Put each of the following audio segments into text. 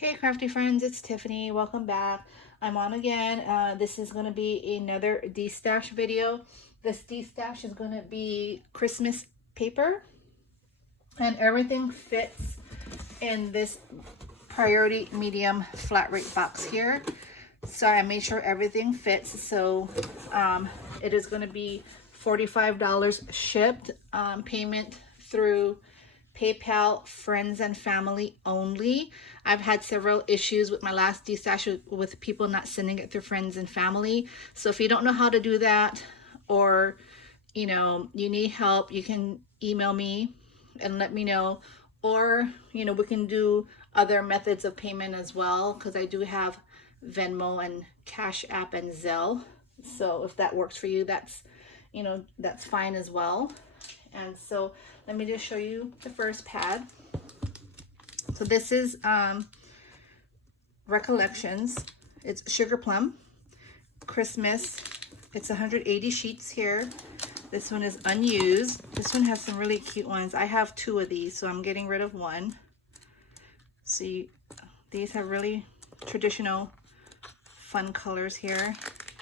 Hey crafty friends, it's Tiffany. Welcome back. I'm on again. This is going to be another Destash video. This Destash is going to be Christmas paper, and everything fits in this priority medium flat rate box here. So I made sure everything fits. So it is going to be $45 shipped, payment through PayPal, friends and family only. I've had several issues with my last Destash with people not sending it through friends and family. So if you don't know how to do that, or you need help, you can email me and let me know, or we can do other methods of payment as well, because I do have Venmo and Cash App and Zelle. So if that works for you, that's fine as well. And so let me just show you the first pad. So this is Recollections. It's Sugar Plum Christmas. It's 180 sheets here. This one is unused. This one has some really cute ones. I have 2 of these, so I'm getting rid of one. See, these have really traditional fun colors here.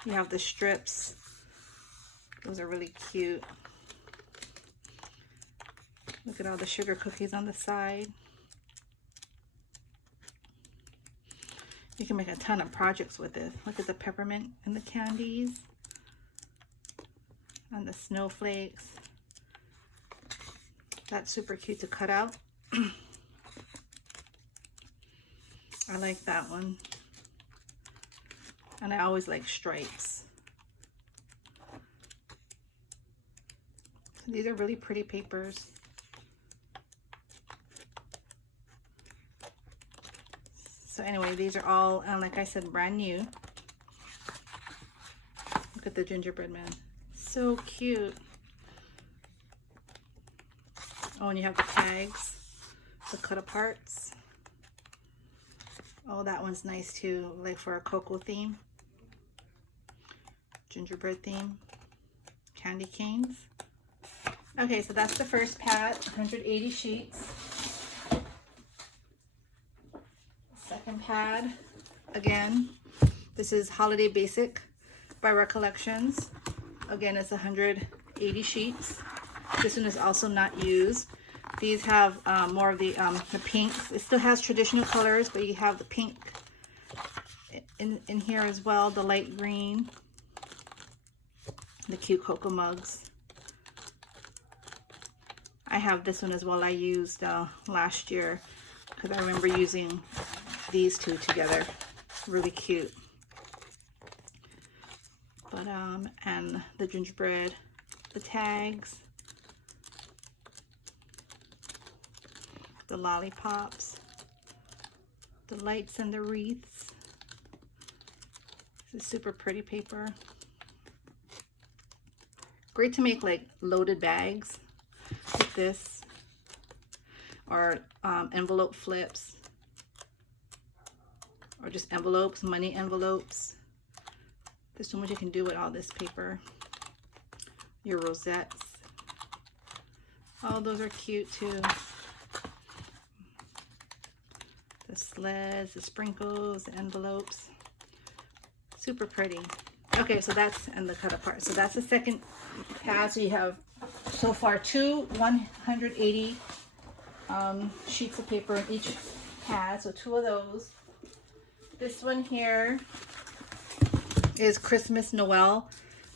You have the strips. Those are really cute. Look at all the sugar cookies on the side. You can make a ton of projects with this. Look at the peppermint and the candies and the snowflakes. That's super cute to cut out. I like that one. And I always like stripes. These are really pretty papers. So anyway, these are all, like I said, brand new. Look at the gingerbread man. So cute. Oh, and you have the tags, the cut aparts. Oh, that one's nice too, like for a cocoa theme. Gingerbread theme. Candy canes. Okay, so that's the first pad, 180 sheets. Second pad, again, this is Holiday Basic by Recollections. Again, it's 180 sheets. This one is also not used. These have more of the pinks. It still has traditional colors, but you have the pink in here as well, the light green, the cute cocoa mugs. I have this one as well. I used last year because I remember using these two together. Really cute. But and the gingerbread, the tags, the lollipops, the lights and the wreaths. This is super pretty paper. Great to make like loaded bags like this, or envelope flips, or just envelopes, money envelopes. There's so much you can do with all this paper. Your rosettes. Oh, those are cute too. The sleds, the sprinkles, the envelopes. Super pretty. Okay, so that's, and the cut apart. So that's the second pad. So you have so far 2 180 sheets of paper in each pad. So 2 of those. This one here is Christmas Noel.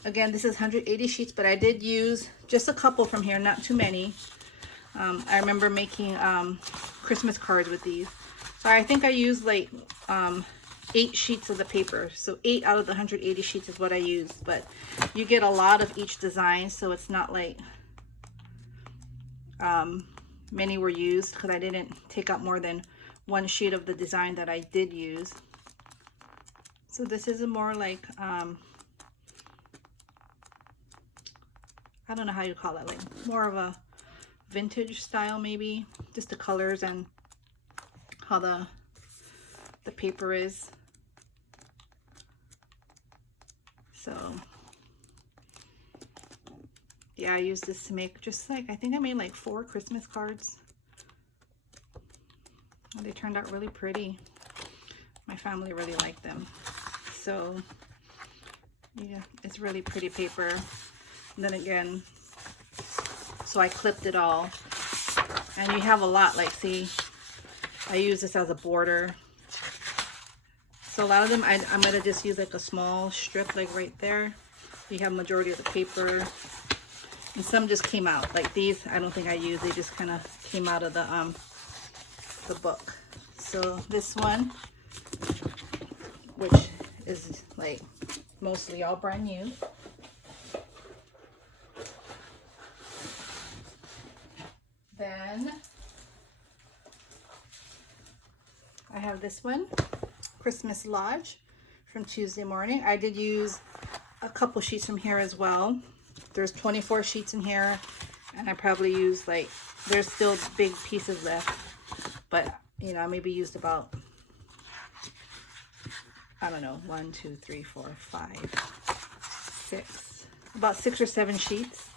Again, this is 180 sheets, but I did use just a couple from here, not too many. I remember making Christmas cards with these. So I think I used like 8 sheets of the paper. So 8 out of the 180 sheets is what I used. But you get a lot of each design, so it's not like many were used, because I didn't take out more than 1 sheet of the design that I did use. So this is a more like, I don't know how you call it, like more of a vintage style maybe. Just the colors and how the paper is. So yeah, I used this to make just like, I think I made like 4 Christmas cards. They turned out really pretty. My family really liked them. So yeah, it's really pretty paper. And then again, so I clipped it all. And you have a lot, like, see, I use this as a border. So a lot of them, I'm going to just use like a small strip, like right there. You have majority of the paper. And some just came out. Like these, I don't think I used. They just kind of came out of the book. So this one, which is like mostly all brand new. Then I have this one, Christmas Lodge from Tuesday morning. I did use a couple sheets from here as well. There's 24 sheets in here, and I probably used, like, there's still big pieces left, but you know, I maybe used about, I don't know, 1, 2, 3, 4, 5, 6, about 6 or 7 sheets.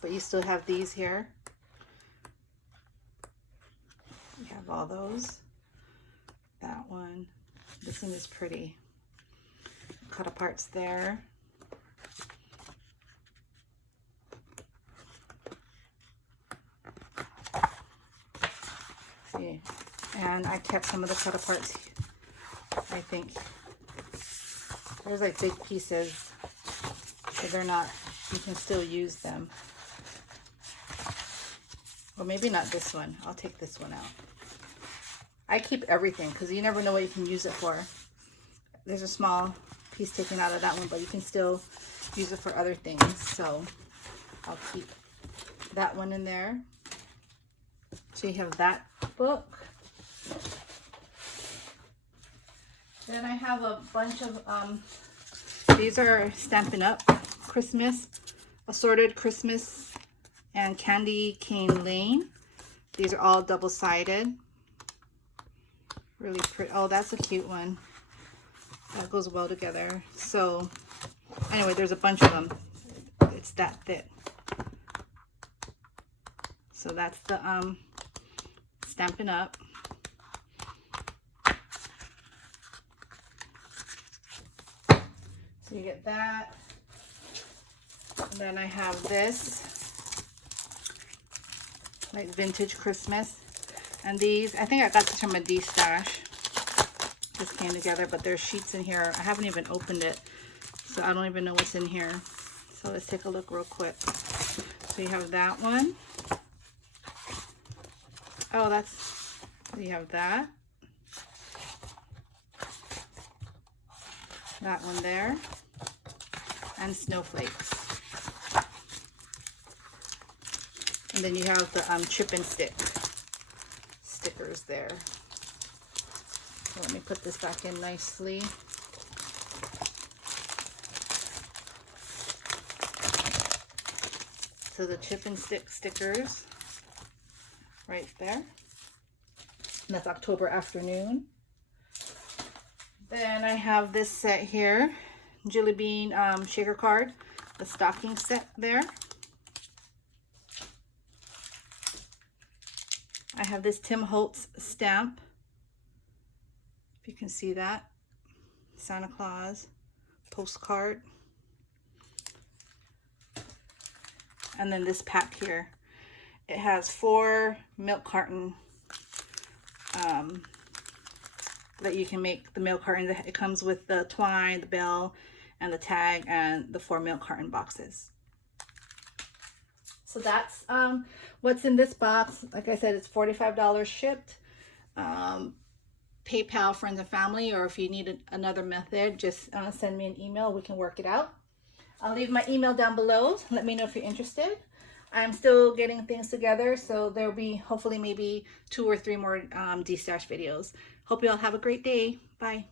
But you still have these here. You have all those. That one. This one is pretty. Cut aparts there. See, and I kept some of the cut aparts. I think there's like big pieces, so they're not. You can still use them. Or maybe not this one. I'll take this one out. I keep everything because you never know what you can use it for. There's a small piece taken out of that one, but you can still use it for other things. So I'll keep that one in there. So you have that book. Then I have a bunch of, these are Stampin' Up! Christmas, Assorted Christmas and Candy Cane Lane. These are all double-sided. Really pretty. Oh, that's a cute one. That goes well together. So anyway, there's a bunch of them. It's that thick. So that's the Stampin' Up! So you get that. And then I have this, like vintage Christmas. And these, I think I got this from a Destash. This came together, but there's sheets in here. I haven't even opened it, so I don't even know what's in here. So let's take a look real quick. So you have that one. Oh, that's, you have that. That one there. And snowflakes. And then you have the chip and stick stickers there. So let me put this back in nicely. So the chip and stick stickers right there. And that's October afternoon. Then I have this set here, Jelly Bean shaker card, the stocking set there. I have this Tim Holtz stamp, if you can see that, Santa Claus postcard. And then this pack here, it has 4 milk carton that you can make the milk carton. It comes with the twine, the bell, and the tag, and the 4 milk carton boxes. So that's what's in this box. Like I said, it's $45 shipped. PayPal, friends and family, or if you need another method, just send me an email. We can work it out. I'll leave my email down below. Let me know if you're interested. I'm still getting things together, so there'll be hopefully maybe 2 or 3 more Destash videos. Hope you all have a great day. Bye.